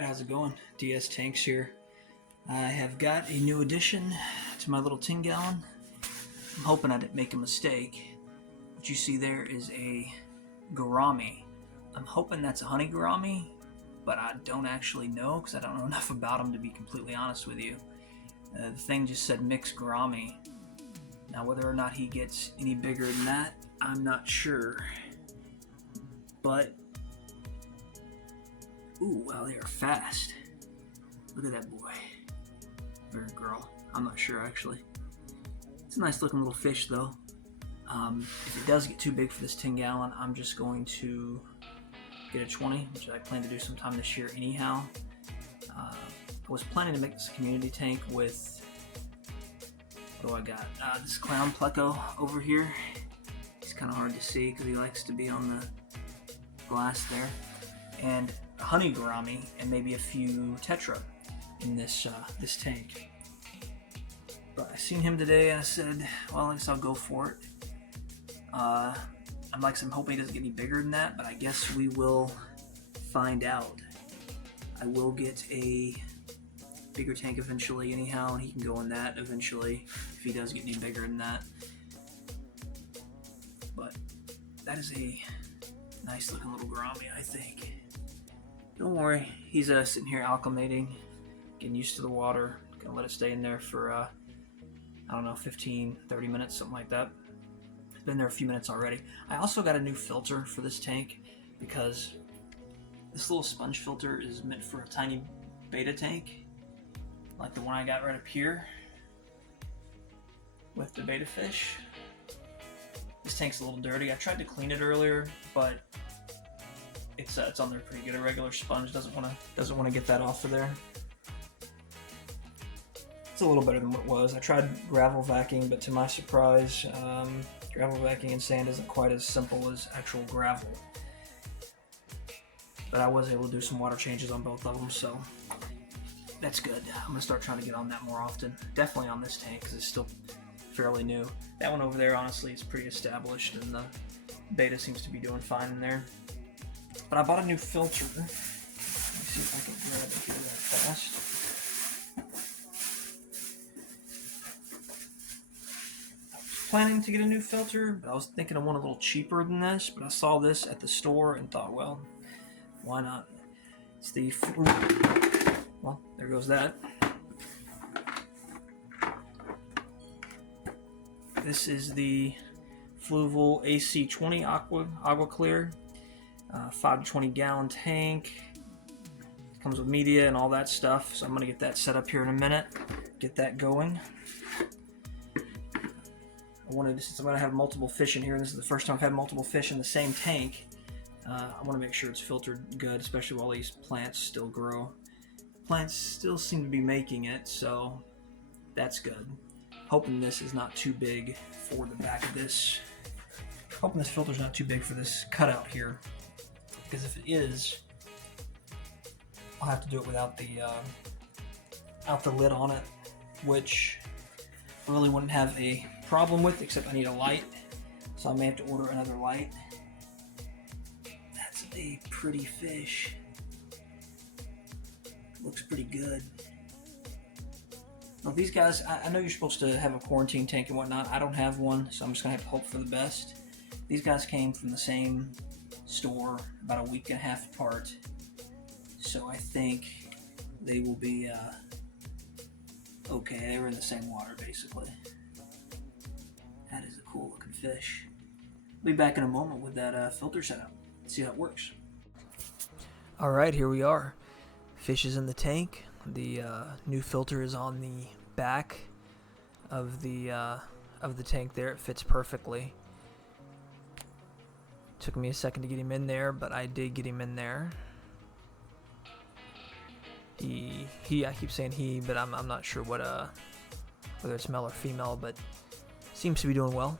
Alright, how's it going? DS Tanks here. I have got a new addition to my little 10 gallon. I'm hoping I didn't make a mistake. What you see there is a Gourami. I'm hoping that's a honey Gourami, but I don't actually know because I don't know enough about them to be completely honest with you. The thing just said mixed Gourami. Now whether or not he gets any bigger than that, I'm not sure. But ooh, wow, they are fast. Look at that boy. Or girl. I'm not sure, actually. It's a nice looking little fish, though. If it does get too big for this 10 gallon, I'm just going to get a 20, which I plan to do sometime this year anyhow. I was planning to make this a community tank with, what do I got? This clown pleco over here. He's kind of hard to see because he likes to be on the glass there. And a honey Gourami and maybe a few tetra in this this tank. But I seen him today and I said, well, I guess I'll go for it. I'm hoping he doesn't get any bigger than that, but I guess we will find out. I will get a bigger tank eventually anyhow, and he can go in that eventually if he does get any bigger than that. But that is a nice looking little Gourami, I think. Don't worry, he's sitting here acclimating, getting used to the water. Gonna let it stay in there for, I don't know, 15, 30 minutes, something like that. It's been there a few minutes already. I also got a new filter for this tank because this little sponge filter is meant for a tiny beta tank, like the one I got right up here with the beta fish. This tank's a little dirty. I tried to clean it earlier, but it's on there pretty good. A regular sponge doesn't want to get that off of there. It's a little better than what it was. I tried gravel vacuuming, but to my surprise, gravel vacuuming and sand isn't quite as simple as actual gravel. But I was able to do some water changes on both of them, so that's good. I'm gonna start trying to get on that more often. Definitely on this tank because it's still fairly new. That one over there, honestly, is pretty established, and the beta seems to be doing fine in there. But I bought a new filter. Let me see if I can grab it here that fast. I was planning to get a new filter, but I was thinking of one a little cheaper than this, but I saw this at the store and thought, well, why not? It's the well, there goes that. This is the Fluval AC20 Aqua Clear. 5 to 20 gallon tank. It comes with media and all that stuff, so I'm going to get that set up here in a minute, get that going. Since I'm going to have multiple fish in here, and this is the first time I've had multiple fish in the same tank, I want to make sure it's filtered good, especially while these plants still grow. Plants still seem to be making it, so that's good. Hoping this is not too big for the back of this. Hoping this filter's not too big for this cutout here. Because if it is, I'll have to do it without the lid on it, which I really wouldn't have a problem with, except I need a light, so I may have to order another light. That's a pretty fish. Looks pretty good. Well, these guys, I know you're supposed to have a quarantine tank and whatnot. I don't have one, so I'm just gonna have to hope for the best. These guys came from the same store about a week and a half apart, so I think they will be okay. They were in the same water basically. That is a cool looking fish. I'll be back in a moment with that filter setup. Let's see how it works. Alright, here we are. Fish is in the tank. The new filter is on the back of the tank there. It fits perfectly. Took me a second to get him in there, but I did get him in there. I keep saying he, but I'm not sure what whether it's male or female, but seems to be doing well.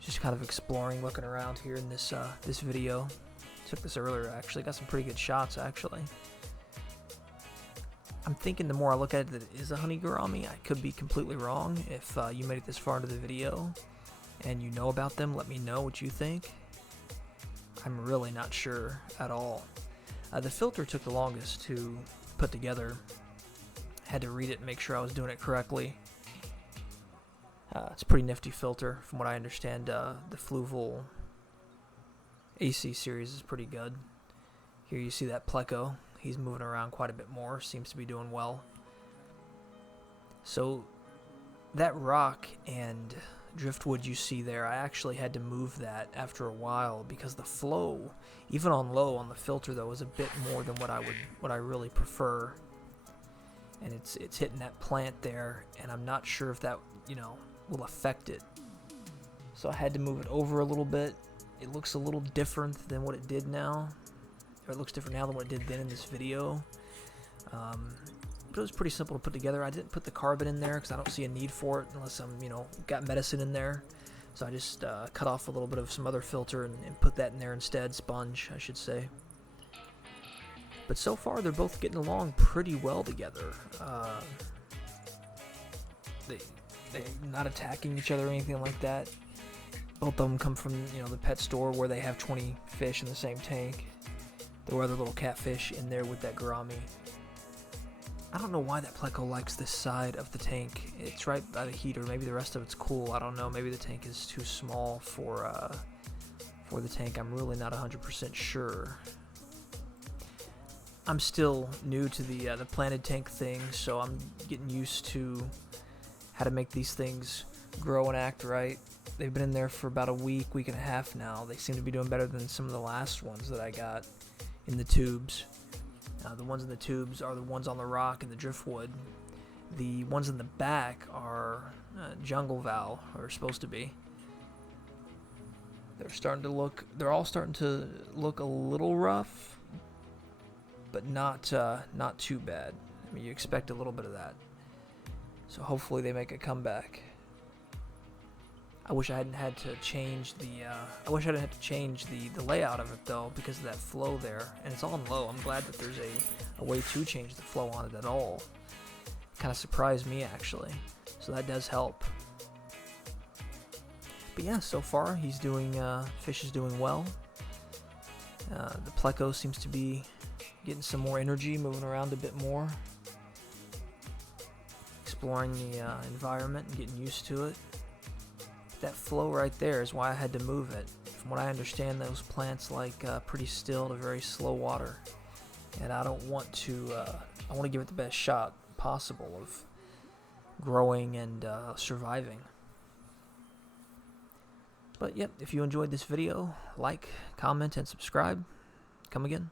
Just kind of exploring, looking around here in this this video. Took this earlier, actually. Got some pretty good shots, actually. I'm thinking the more I look at it that it is a honey Gourami. I could be completely wrong. If you made it this far into the video and you know about them, let me know what you think. I'm really not sure at all. The filter took the longest to put together. Had to read it and make sure I was doing it correctly. It's a pretty nifty filter from what I understand. The Fluval AC series is pretty good. Here you see that pleco. He's moving around quite a bit more. Seems to be doing well. So that rock and driftwood you see there, I actually had to move that after a while because the flow, even on low on the filter though, is a bit more than what I really prefer. And it's hitting that plant there, and I'm not sure if that, will affect it. So I had to move it over a little bit. It looks a little different than what it did now. Or it looks different now than what it did then in this video. But it was pretty simple to put together. I didn't put the carbon in there because I don't see a need for it unless I'm, got medicine in there. So I just cut off a little bit of some other filter and put that in there instead. Sponge, I should say. But so far, they're both getting along pretty well together. They're not attacking each other or anything like that. Both of them come from, the pet store where they have 20 fish in the same tank. There were other little catfish in there with that gourami. I don't know why that pleco likes this side of the tank. It's right by the heater. Maybe the rest of it's cool. I don't know. Maybe the tank is too small for the tank. I'm really not 100% sure. I'm still new to the planted tank thing, so I'm getting used to how to make these things grow and act right. They've been in there for about a week and a half now. They seem to be doing better than some of the last ones that I got in the tubes. The ones in the tubes are the ones on the rock and the driftwood. The ones in the back are jungle val, or supposed to be. They're all starting to look a little rough, but not too bad. I mean, you expect a little bit of that. So hopefully they make a comeback. I wish I hadn't had to change the layout of it though, because of that flow there, and it's on low. I'm glad that there's a way to change the flow on it at all. Kind of surprised me actually, so that does help. But yeah, so far he's doing. Fish is doing well. The pleco seems to be getting some more energy, moving around a bit more, exploring the environment and getting used to it. That flow right there is why I had to move it. From what I understand, those plants like pretty still to very slow water, and I don't want to. I want to give it the best shot possible of growing and surviving. But yep, if you enjoyed this video, like, comment, and subscribe. Come again.